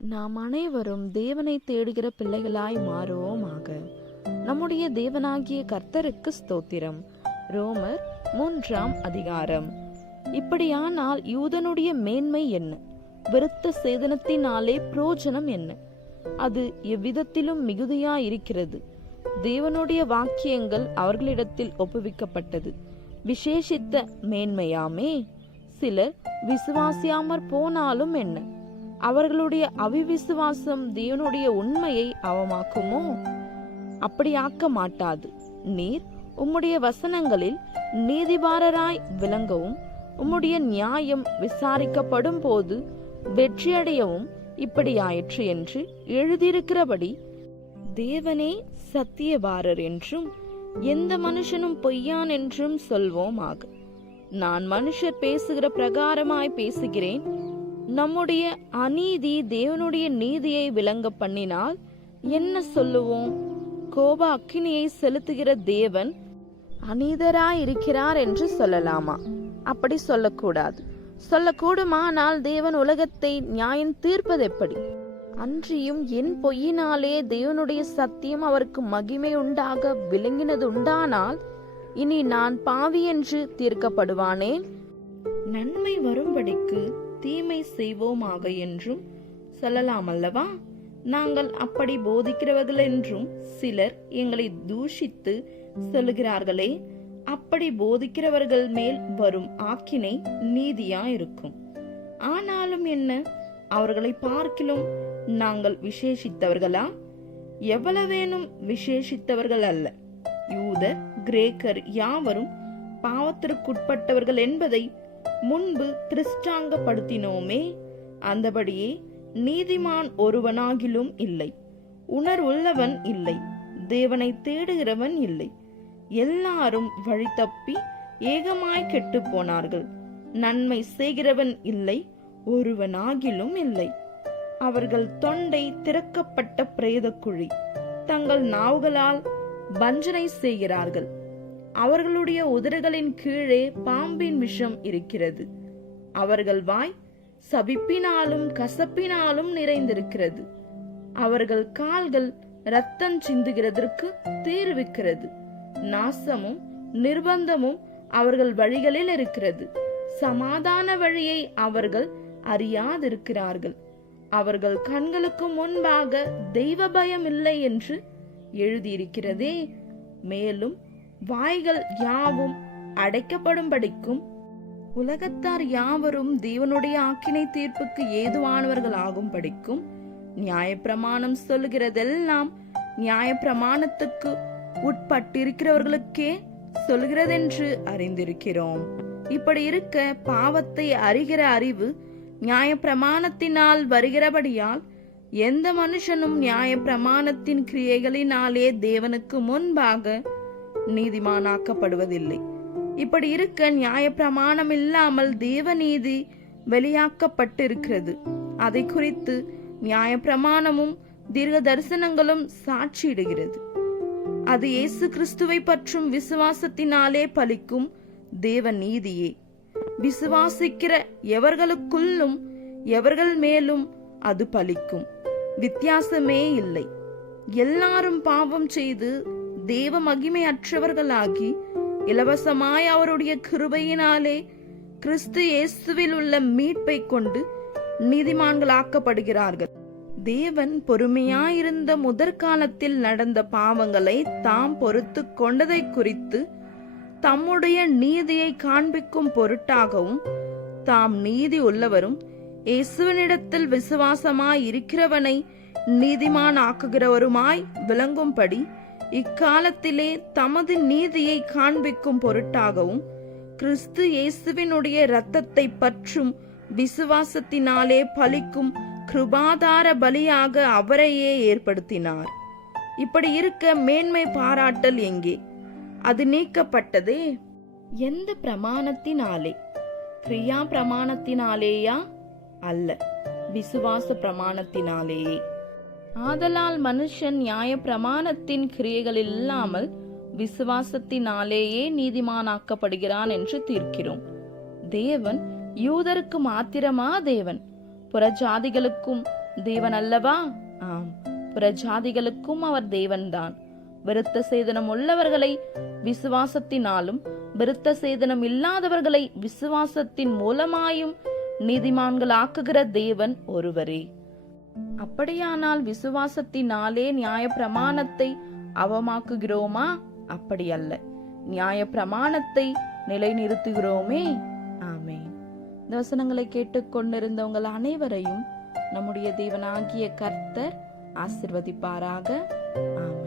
நாம் அனைவரும் தேவனை தேடுகிற பிள்ளைகளாய் மாறுவோமாக. நம்முடைய தேவனாகிய கர்த்தருக்கு ஸ்தோத்திரம். ரோமர் 3ஆம் அதிகாரம். இப்படியானால் யூதனுடைய மேன்மை என்ன? விருத்த சேதனத்தினாலே புரோஜனம் என்ன? அது எவ்விதத்திலும் மிகுதியாயிருக்கிறது. தேவனுடைய வாக்கியங்கள் அவர்களிடத்தில் ஒப்புவிக்கப்பட்டது. விசேஷித்த மேன்மையாமே. சிலர் விசுவாசியாமற் போனாலும் என்ன? அவர்களுடைய அவிவிசுவாசம் தேவனுடைய உண்மையை அவமாக்குமோ? அப்படியாக்க மாட்டாது. நீர் உம்முடைய வசனங்களில் நீதிபாரராய் விளங்கவும் உம்முடைய நியாயம் விசாரிக்கப்படும் போது வெற்றியடையவும் இப்படியாயிற்று என்று எழுதியிருக்கிறபடி தேவனே சத்தியபாரர் என்றும் எந்த மனுஷனும் பொய்யான் என்றும் சொல்வோமாக. நான் மனுஷர் பேசுகிற பிரகாரமாய் பேசுகிறேன். நம்முடைய அநீதி தேவனுடைய நீதியை விளங்க பண்ணினால் என்ன சொல்லுவோம்? கோப அக்கினியை செலுத்துகிற தேவன் அநீதராயிருக்கிறார் என்று சொல்லலாமா? அப்படி சொல்லக்கூடாது. சொல்லக்கூடுமானால் தேவன் உலகத்தை நியாயம் தீர்ப்பது எப்படி? அன்றியும் என் பொய்யினாலே தேவனுடைய சத்தியம் அவருக்கு மகிமை உண்டாக விளங்கினது உண்டானால் இனி நான் பாவி என்று தீர்க்கப்படுவானேன்? நன்மை வரும்படிக்கு தீமை செய்வோமாக என்றும் சொல்லலாம் அல்லவா? நாங்கள் அப்படி போதிக்கிறவர்கள் என்றும் சிலர் எங்களை தூஷித்து சொல்லுகிறார்களே, அப்படி போதிக்கிறவர்கள் மேல் வரும் ஆக்கினை நீதியா இருக்கும். ஆனாலும் என்ன, அவர்களை பார்க்கிலும் நாங்கள் விசேஷித்தவர்களா? எவ்வளவேனும் விசேஷித்தவர்கள் அல்ல. யூதர் கிரேக்கர் யாவரும் பாவத்திற்குட்பட்டவர்கள் என்பதை முன்பு திருஷ்டாங்கப்படுத்தினோமே. அந்தபடியே நீதிமான் ஒருவனாகிலும் இல்லை, உணர்வுள்ளவன் இல்லை, தேவனை தேடுகிறவன் இல்லை. எல்லாரும் வழி தப்பி ஏகமாய் கெட்டு போனார்கள். நன்மை செய்கிறவன் இல்லை, ஒருவனாகிலும் இல்லை. அவர்கள் தொண்டை திறக்கப்பட்ட பிரேத குழி, தங்கள் நாவுகளால் வஞ்சனை செய்கிறார்கள். அவர்களுடைய உதடுகளின் கீழே பாம்பின் விஷம் இருக்கிறது. அவர்கள் வாய் சபிப்பினாலும் கசப்பினாலும் நிறைந்திருக்கிறது. அவர்கள் கால்கள் இரத்தம் சிந்துகிறதற்கு தீர்விக்கிறது. நாசமும் நிர்பந்தமும் அவர்கள் வழிகளில் இருக்கிறது. சமாதான வழியை அவர்கள் அறியாதிருக்கிறார்கள். அவர்கள் கண்களுக்கு முன்பாக தெய்வ பயம் இல்லை என்று எழுதியிருக்கிறதே. மேலும் வாய்கள் யாவும் அடைக்கப்படும்படிக்கும் உலகத்தார் யாவரும் தேவனுடைய ஆக்கினை தீர்ப்புக்கு ஏதுவானவர்கள் ஆகும் படிக்கும் நியாயப்பிரமாணம் சொல்லுகிறதெல்லாம் நியாயப்பிரமாணத்துக்கு உட்பட்டிருக்கிறவர்களுக்கே சொல்கிறதென்று அறிந்திருக்கிறோம். இப்படி இருக்க பாவத்தை அறிகிற அறிவு நியாயப்பிரமாணத்தினால் வருகிறபடியால் எந்த மனுஷனும் நியாயப்பிரமாணத்தின் கிரியைகளினாலே தேவனுக்கு முன்பாக நீதிமானாக்கப்படுவதில்லை. இப்படி இருக்க நியாயப்பிரமாணம் இல்லாமல் தேவநீதி வெளியாக்கப்பட்டிருக்கிறது. அதை குறித்து நியாயப்பிரமாணமும் தீர்க்க தரிசனங்களும் சாட்சியிடுகிறது. அது இயேசு கிறிஸ்துவை பற்றும் விசுவாசத்தினாலே பலிக்கும் தேவ நீதியே. விசுவாசிக்கிற எவர்களுக்குள்ளும் எவர்கள் மேலும் அது பலிக்கும். வித்தியாசமே இல்லை. எல்லாரும் பாவம் செய்து தேவ மகிமையற்றவர்களாகி இலவசமாய் அவருடைய கிருபையினாலே கிறிஸ்து இயேசுவில் உள்ள மீட்பை கொண்டு நீதிமான்களாக்கப்படுகிறார்கள். தேவன் பொறுமையாயிருந்த முதற்காலத்தில் நடந்த பாவங்களை தாம் பொறுத்து கொண்டதை குறித்து தம்முடைய நீதியை காண்பிக்கும் பொருட்டாகவும் தாம் நீதி உள்ளவரும் இயேசுவினிடத்தில் விசுவாசமாய் இருக்கிறவனை நீதிமான் ஆக்குகிறவருமாய் விளங்கும்படி இக்காலத்திலே தமது நீதியை காண்பிக்கும் பொருட்டாகவும் கிறிஸ்து இயேசுவினுடைய இரத்தத்தை பற்றும் விசுவாசத்தினாலே பலிக்கும் கிருபாதார பலியாக அவரையே ஏற்படுத்தினார். இப்படி இருக்க மேன்மை பாராட்டல் எங்கே? அது நீக்கப்பட்டதே. எந்த பிரமாணத்தினாலே? கிரியா பிரமாணத்தினாலேயா? அல்ல, விசுவாச பிரமாணத்தினாலேயே. ஆதலால் மனுஷன் நியாய பிரமாணத்தின் கிரியைகள் இல்லாமல் விசுவாசத்தினாலேயே நீதிமானாக்கப்படுகிறான் என்று தீர்க்கிறோம். தேவன் யூதருக்கு மாத்திரமா தேவன்? புறஜாதிகளுக்கும் தேவன் அல்லவா? ஆம், புறஜாதிகளுக்கும் அவர் தேவன்தான். விருத்த சேதனம் உள்ளவர்களை விசுவாசத்தினாலும் விருத்த சேதனம் இல்லாதவர்களை விசுவாசத்தின் மூலமாயும் நீதிமான்களாக்குகிற தேவன் ஒருவரே. அப்படியானால் விசுவாசத்தினாலே நியாய பிரமாணத்தை அவமாக்குகிறோமா? அப்படி அல்ல, நியாய பிரமாணத்தை நிலைநிறுத்துகிறோமே. ஆமென். இந்த வசனங்களை கேட்டுக்கொண்டிருந்த உங்கள் அனைவரையும் நம்முடைய தேவனாகிய கர்த்தர் ஆசீர்வதிப்பாராக. ஆமென்.